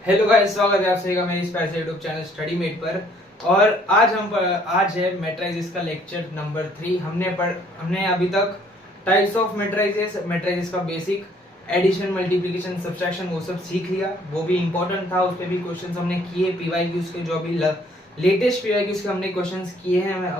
Hello guys, स्वागत है आप सभी का मेरे इस पैसे यूट्यूब चैनल स्टडी मेट पर। और आज है मैट्राइजेस का लेक्चर नंबर 3। हमने अभी तक टाइप्स ऑफ मैट्राइजेस का बेसिक एडिशन, मल्टीप्लिकेशन, सब्ट्रैक्शन वो सब सीख लिया। वो भी इंपॉर्टेंट था, उस पर भी क्वेश्चंस हमने किए। पीवाईक्यूज के जो अभी लेटेस्ट पीवाईक्यूज के हमने क्वेश्चंस किए हैं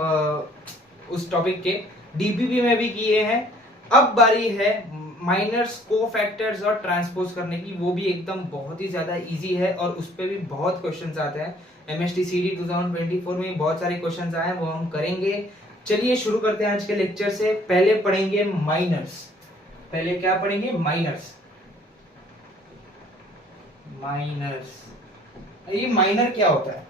उस टॉपिक के। डीपीपी में भी किए हैं। अब बारी है माइनर्स, कोफैक्टर्स और ट्रांसपोज करने की। वो भी एकदम बहुत ही ज्यादा इजी है और उस पे भी बहुत क्वेश्चंस आते हैं। एमएसटीसीडी 2024 में बहुत सारे क्वेश्चंस आए हैं, वो हम करेंगे। चलिए शुरू करते हैं आज के लेक्चर से। पहले पढ़ेंगे माइनर्स। पहले क्या पढ़ेंगे? माइनर्स। ये माइनर क्या होता है?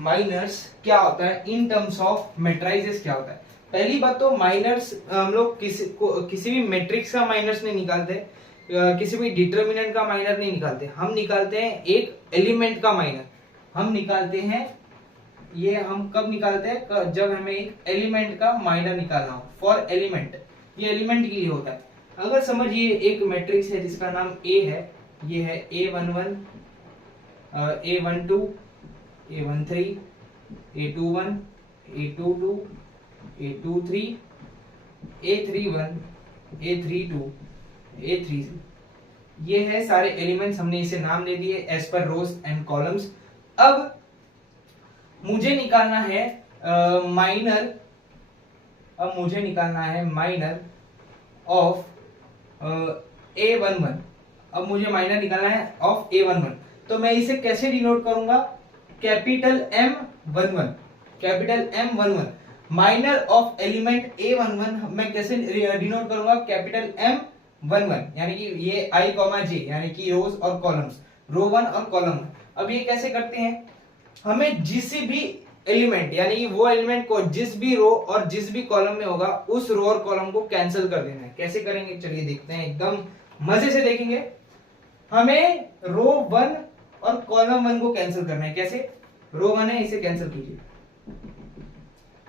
माइनर्स क्या होता है इन टर्म्स ऑफ मैट्राइजेस क्या होता है? पहली बात तो माइनर्स हम लोग किसी भी मैट्रिक्स का माइनर्स नहीं निकालते, किसी भी डिटर्मिनेंट का माइनर नहीं निकालते। हम निकालते हैं एक एलिमेंट का माइनर। हम निकालते हैं ये हम कब निकालते हैं? जब हमें एक एलिमेंट का माइनर निकालना हो। फॉर एलिमेंट, ये एलिमेंट के लिए होता है। अगर समझिए एक मैट्रिक्स है जिसका नाम ए है। ये है A11, A12, A13, A21, A22, A23, A31, A32, A33। ये है सारे एलिमेंट्स, हमने इसे नाम दे दिए as per rose and columns. अब मुझे निकालना है माइनर। अब मुझे निकालना है माइनर ऑफ A11। अब मुझे माइनर निकालना है ऑफ A11। तो मैं इसे कैसे डिनोट करूंगा? Capital M11। Capital M11 minor of element A11 मैं कैसे डिनोट करूंगा? कैपिटल M11, यानी कि ये I, J, यानी कि रोज और कॉलम्स, रो 1 और कॉलम 1। अब ये कैसे करते हैं? हमें जिस भी एलिमेंट, यानी कि वो एलिमेंट को जिस भी रो और जिस भी कॉलम में होगा उस रो और कॉलम को कैंसिल कर देना है। कैसे करेंगे? चलिए देखते हैं, एकदम मजे से देखेंगे। हमें रो 1 और कॉलम 1 को कैंसिल करना है। कैसे? रो 1 है, इसे कैंसिल कीजिए।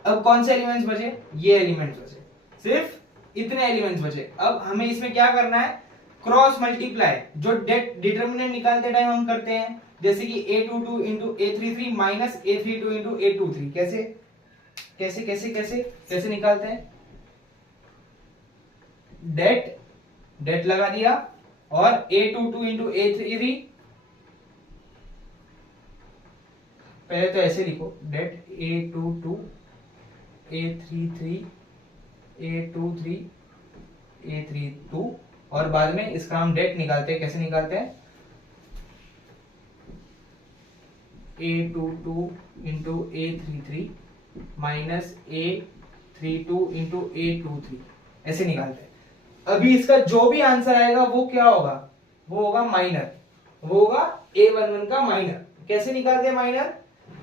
अब कौन से एलिमेंट्स बचे? ये एलिमेंट्स बचे, सिर्फ इतने एलिमेंट्स बचे। अब हमें इसमें क्या करना है? क्रॉस मल्टीप्लाई, जो डिटर्मिनेंट निकालते टाइम हम करते हैं, जैसे कि A22 into A33 minus A32 into A23। कैसे कैसे कैसे कैसे कैसे निकालते हैं? डेट लगा दिया और A22 इंटू A33, पहले तो ऐसे लिखो, date A22 A33 A23 A32, और बाद में इसका हम डेट निकालते हैं। कैसे निकालते हैं? A22 into A33 minus A32 into A23, ऐसे निकालते हैं। अभी इसका जो भी आंसर आएगा वो क्या होगा? वो होगा माइनर, वो होगा A11 का माइनर। कैसे निकालते हैं माइनर?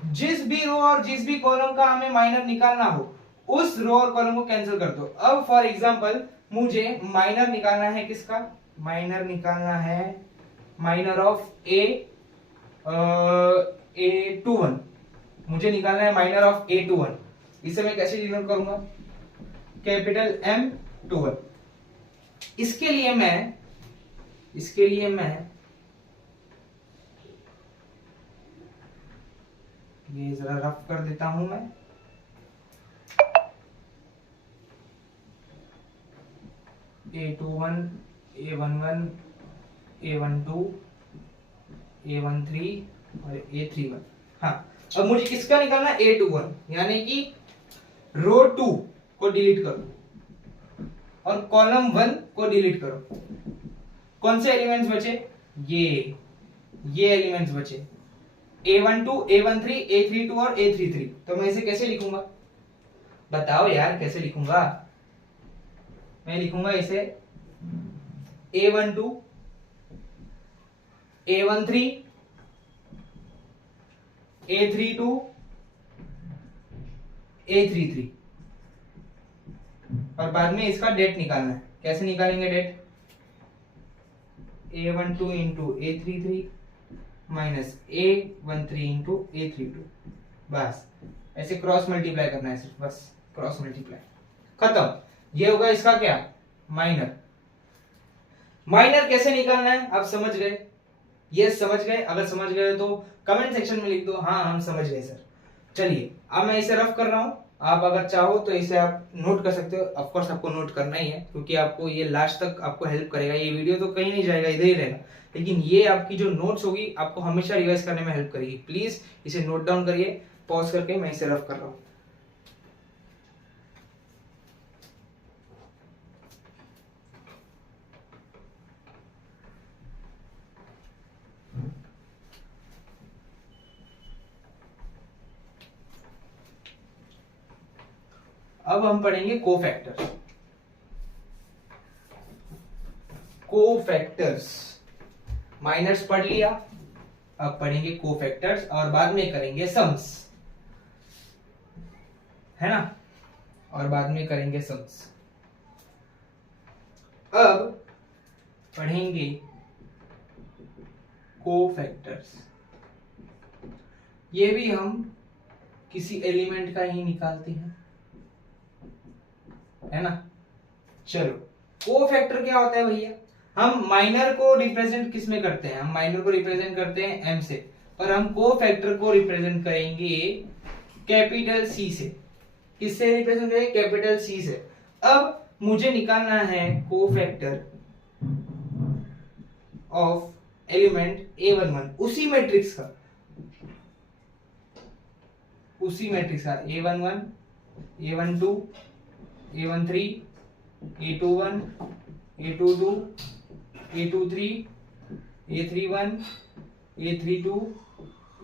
जिस भी रो और जिस भी कॉलम का हमें माइनर निकालना हो उस रो और कॉलम को कैंसिल कर दो। अब फॉर एग्जांपल मुझे माइनर निकालना है किसका? माइनर निकालना है माइनर ऑफ A21। मुझे निकालना है माइनर ऑफ A21। इसे मैं कैसे डिनोट करूंगा? Capital M21। इसके लिए मैं ये जरा रफ कर देता हूं मैं। A21, A11, A12, A13 और A31। हाँ, अब मुझे किसका निकालना है? A21, यानी कि रो 2 को डिलीट करो और कॉलम 1 को डिलीट करो। कौन से एलिमेंट्स बचे? ये एलिमेंट्स बचे, A12, A13, A32 और A33। तो मैं इसे कैसे लिखूंगा? बताओ यार, कैसे लिखूंगा? मैं लिखूंगा इसे A12, A13, A32, A33, और बाद में इसका डेट निकालना है। कैसे निकालेंगे date? A12 into A33 minus A13 into A32। बस ऐसे क्रॉस मल्टीप्लाई करना है, सिर्फ बस क्रॉस मल्टीप्लाई, खत्म। ये होगा इसका क्या? माइनर। माइनर कैसे निकालना है आप समझ गए। यस समझ गए? अगर समझ गए तो कमेंट सेक्शन में लिख दो हाँ हम समझ गए सर। चलिए अब मैं इसे रफ कर रहा हूँ, आप अगर चाहो तो इसे आप नोट कर सकते हो। ऑफ कोर्स आपको नोट करना ही है क्योंकि आपको ये लास्ट तक आपको हेल्प करेगा। ये वीडियो तो कहीं नहीं जाएगा, इधर ही रहेगा, लेकिन ये आपकी जो नोट्स होगी आपको हमेशा रिवाइज करने में हेल्प करेगी। प्लीज इसे नोट डाउन करिए, पॉज करके मैं इसे रफ कर रहा हूँ। अब हम पढ़ेंगे कोफैक्टर्स। कोफैक्टर्स माइनर्स पढ़ लिया, अब पढ़ेंगे कोफैक्टर्स और बाद में करेंगे सम्स, है ना, और बाद में करेंगे सम्स। अब पढ़ेंगे कोफैक्टर्स। ये भी हम किसी एलिमेंट का ही निकालते हैं, है ना। चलो कोफैक्टर क्या होता है भैया? हम माइनर को रिप्रेजेंट किस में करते हैं? हम माइनर को रिप्रेजेंट करते हैं एम से, पर हम कोफैक्टर को रिप्रेजेंट करेंगे कैपिटल सी से। किससे रिप्रेजेंट करेंगे? कैपिटल सी से। अब मुझे निकालना है कोफैक्टर ऑफ एलिमेंट A11 उसी मैट्रिक्स का, A11, A12, A13, A21, A22, A23, A31, A32,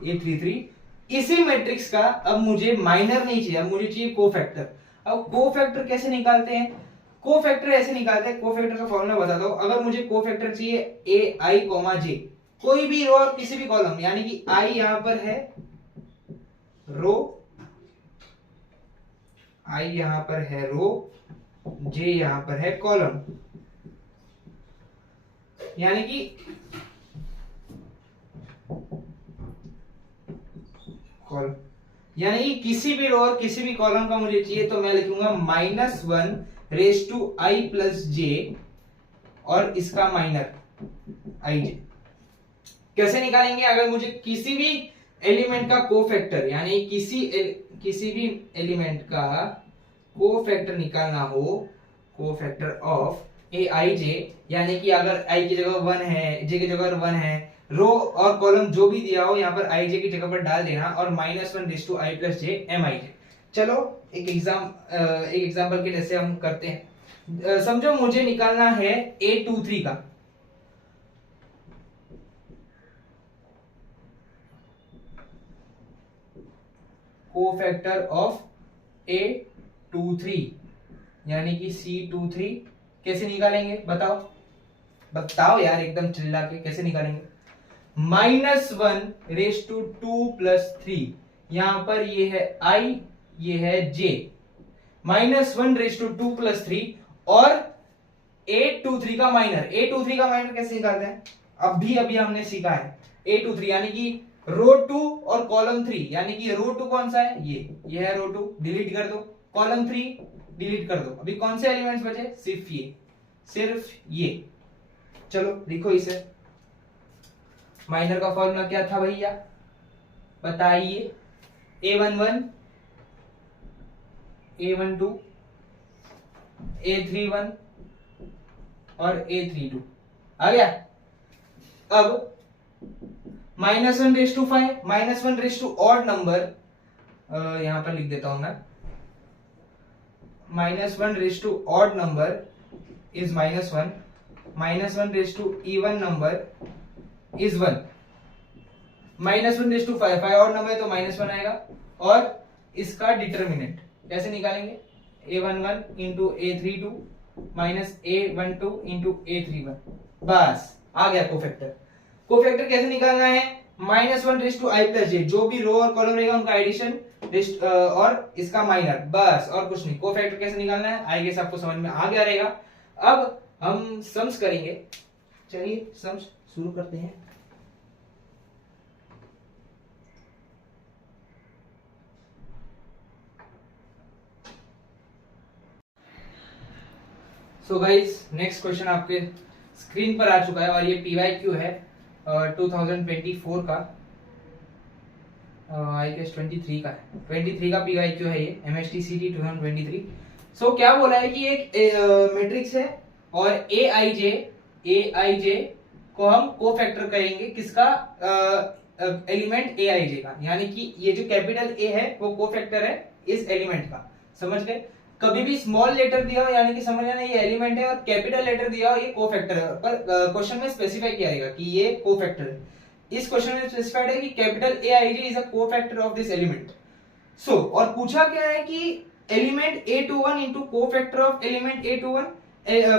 A33, इसी मैट्रिक्स का। अब मुझे माइनर नहीं चाहिए, अब मुझे चाहिए कोफैक्टर। अब कोफैक्टर कैसे निकालते हैं? कोफैक्टर ऐसे निकालते हैं, कोफैक्टर का फॉर्मूला बताता हूं। अगर मुझे कोफैक्टर चाहिए ए आई कॉमा जे, कोई भी रो और किसी भी कॉलम, यानी कि आई यहां पर है रो, आई यहां पर है रो, जे यहां पर है कॉलम, यानी कि कॉलम, यानी कि किसी भी रो और किसी भी कॉलम का मुझे चाहिए तो मैं लिखूंगा -1 रेज टू आई प्लस जे और इसका माइनर आई जे। कैसे निकालेंगे? अगर मुझे किसी भी एलिमेंट का कोफैक्टर, यानी किसी भी एलिमेंट का कोफैक्टर निकालना हो, कोफैक्टर ऑफ ए आई जे, यानी कि अगर आई की जगह 1 है, जे की जगह 1 है, रो और कॉलम जो भी दिया हो यहाँ पर आई जे की जगह पर डाल देना और -1 raise to I plus J M I J. चलो एक एग्जांपल के जैसे हम करते हैं। समझो मुझे निकालना है A23 का, कोफैक्टर ऑफ A23 यानी कि C23 कैसे निकालेंगे? बताओ यार, एकदम चिल्ला के कैसे निकालेंगे? -1 रेज टू 2 प्लस 3, यहां पर ये है I, ये है J, -1 रेज टू 2 प्लस 3 और A23 का माइनर। A23 का माइनर कैसे निकालते हैं? अभी हमने सीखा है। A23 यानी कि रो 2 और कॉलम 3, यानी कि रो 2 कौन सा है? ये है रो 2, डिलीट कर दो। कॉलम 3 डिलीट कर दो। अभी कौन से एलिमेंट्स बचे? सिर्फ ये। चलो लिखो इसे। माइनर का फॉर्मूला क्या था भैया, बताइए? A11, A12, A31 और A32 आ गया। अब -1 raise to 5, -1 raise to odd number, यहां पर लिख देता हूं मैं, -1 raise to odd number is -1, -1 raise to even number is 1, -1 raise to 5 odd number है तो -1 आएगा। और इसका डिटर्मिनेंट कैसे निकालेंगे? A11 into A32 minus A12 into A31, बस आ गया कोफैक्टर। कोफैक्टर कैसे निकालना है? -1 रेज टू आई प्लस जे, जो भी रो और कॉलम रहेगा उनका एडिशन और इसका माइनर, बस और कुछ नहीं। कोफैक्टर कैसे निकालना है आई गेस आपको समझ में आ गया रहेगा। अब हम सम्स करेंगे। चलिए सम्स शुरू करते हैं। सो गाइस नेक्स्ट क्वेश्चन आपके स्क्रीन पर आ चुका है और ये PYQ है। 2024 का, आई गेस 23 का है, 23 का PYQ है ये, MSTCT 2023। सो क्या बोला है कि एक मैट्रिक्स है और AIJ को हम कोफैक्टर कहेंगे किसका, एलिमेंट AIJ का, यानी कि ये जो कैपिटल A है वो कोफैक्टर है इस एलिमेंट का। समझ गए? कभी भी स्मॉल लेटर दिया हो यानी कि समझ लेना ये एलिमेंट है, और कैपिटल लेटर दिया हो ये कोफैक्टर है, पर क्वेश्चन में स्पेसिफाई किया जाएगा कि ये कोफैक्टर है। इस क्वेश्चन में स्पेसिफाइड है कि capital AIJ is a cofactor of this element. So और पूछा क्या है कि element A21 into cofactor of element A21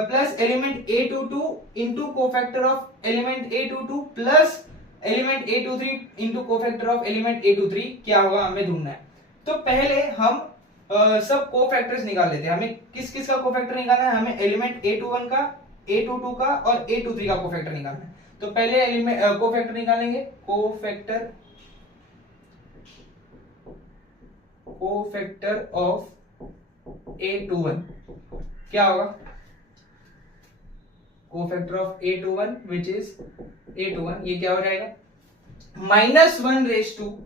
plus element A22 into cofactor of element A22 plus element A23 into cofactor of element A23 क्या होगा हमें ढूंढना है। तो पहले हम सब कोफैक्टर्स निकाल लेते हैं। हमें किस किस का कोफैक्टर निकालना है, हमें एलिमेंट A21 का, A22 का और A23 का कोफैक्टर निकालना है। तो पहले एलिमेंट कोफैक्टर निकालेंगे, कोफैक्टर ऑफ A21 क्या होगा, cofactor of A21 which is A21, ये क्या हो जाएगा, -1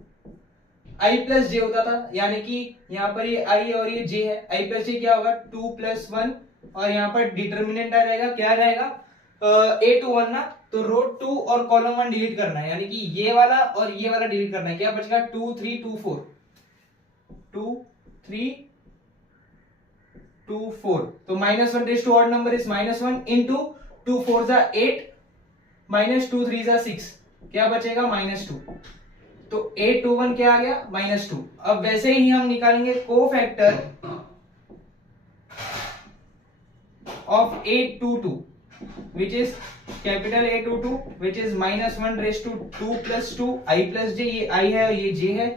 I प्लस जे होता था, यानी कि यहाँ पर ये I और ये J है, I प्लस जे क्या होगा 2 + 1, और यहाँ पर डिटर्मिनेंट आ जाएगा, क्या रहेगा A21 ना, तो रो 2 और कॉलम 1 डिलीट करना है, यानी कि ये वाला और ये वाला डिलीट करना है, क्या बचेगा 2 3 2 4, 2 3 2 4, तो -1 raise to odd number is -1 into 2 4 8 -2 3 6, क्या बचेगा -2, तो A21 क्या आ गया -2। अब वैसे ही हम निकालेंगे cofactor of A22 which is capital A22 which is -1 raise to 2 + 2 I plus J, ये I है और ये J है,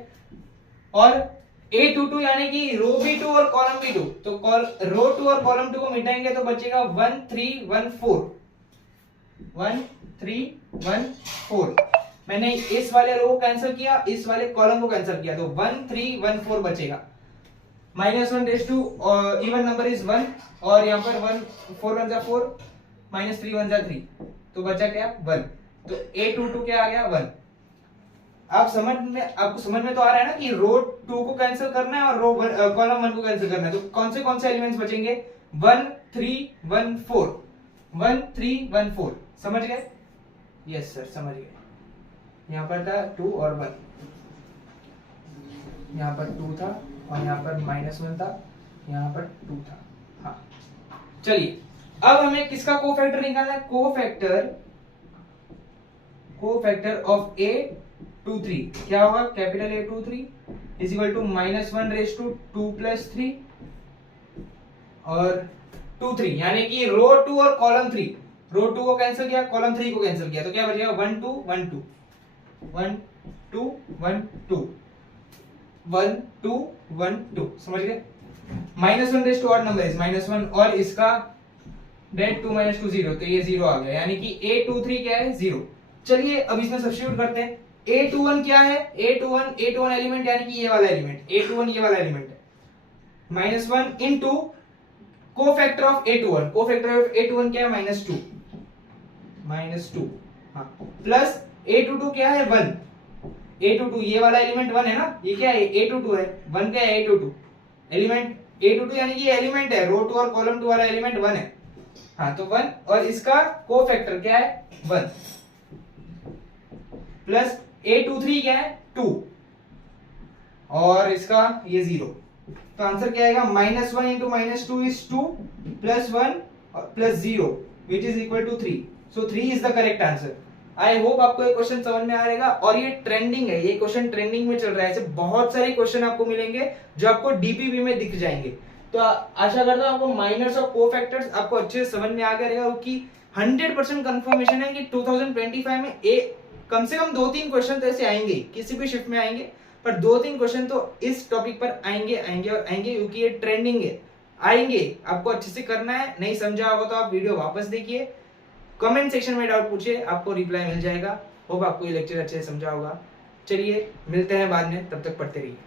और A22 यानी कि रो B2 और कॉलम B2, तो रो 2 और कॉलम 2 को मिटाएंगे तो बचेगा 1 3 1 4, 1 3 1 4। मैंने इस वाले रो को कैंसिल किया, इस वाले कॉलम को कैंसिल किया, तो 1 3 1 4 बचेगा। -1 raise to even number is 1, और यहाँ पर 1 4 1 4 -3 1 3, तो बचा क्या 1, तो A22 क्या आ गया 1। आपको समझ में तो आ रहा है ना कि रो 2 को कैंसिल करना है और रो कॉलम 1 को कैंसिल करना है, तो कौन से एलिमेंट्स बचेंगे 1 3 1 4, 1 3 1 4, समझ गए? यस सर समझ गए। यहाँ पर था 2 और 1, यहाँ पर 2 था और यहाँ पर -1 था, यहाँ पर 2 था। हाँ चलिए, अब हमें किसका कोफैक्टर निकालना है, कोफैक्टर ऑफ A23 क्या होगा, capital A23 is equal to -1 raise to 2 + 3 और 2 3, यानी कि रो 2 और कॉलम 3, रो 2 को कैंसिल किया, कॉलम 3 को कैंसिल किया, तो क्या बचेगा 1 2 1 2 1 2 1 2 1 2 1 2, समझ गए? -1 raise to odd number is -1, और इसका डेट 2 - 2 0, तो ये 0 आ गया, यानी कि A23 क्या है 0। चलिए अब इसमें सब्स्टिट्यूट करते हैं। A21 क्या है, A21 एलिमेंट यानी कि ये वाला एलिमेंट, A21 ये वाला एलिमेंट है, -1 into cofactor of A21, cofactor of A21 क्या है -2, हाँ, प्लस A22 क्या है 1, A22 ये वाला एलिमेंट 1 है ना, ये क्या है A22 है, 1 क्या है A22 एलिमेंट, A22 यानी कि ये एलिमेंट है, रो 2 और कॉलम 2 वाला एलिमेंट 1 है, हाँ, तो 1, और इसका कोफैक्टर क्या है 1, प्लस A23 क्या है 2, और इसका ये 0, तो आंसर क्या आएगा -1 into -2 is 2 plus 1 plus 0 which is equal to 3, so 3 is the correct answer. I hope आपको ये क्वेश्चन समझ में आएगा, और ये ट्रेंडिंग है, ये क्वेश्चन ट्रेंडिंग में चल रहा है, ऐसे बहुत सारे क्वेश्चन आपको मिलेंगे जो आपको डीपीपी में दिख जाएंगे। तो आशा करता हूं आपको माइनर्स और कोफैक्टर्स आपको अच्छे से समझ में आ गया रहेगा, क्योंकि 100% कंफर्मेशन है कि 2025 में कम से कम 2-3 क्वेश्चन तो ऐसे आएंगे, किसी भी शिफ्ट में आएंगे, पर 2-3 क्वेश्चन तो इस टॉपिक पर आएंगे, क्योंकि ये ट्रेंडिंग है, आएंगे, आपको अच्छे से करना है। नहीं समझा होगा तो आप वीडियो वापस देखिए, कमेंट सेक्शन में डाउट पूछिए, आपको रिप्लाई मिल जाएगा। होप आपको ये लेक्चर अच्छे से समझा होगा। चलिए मिलते हैं बाद में, तब तक पढ़ते रहिए।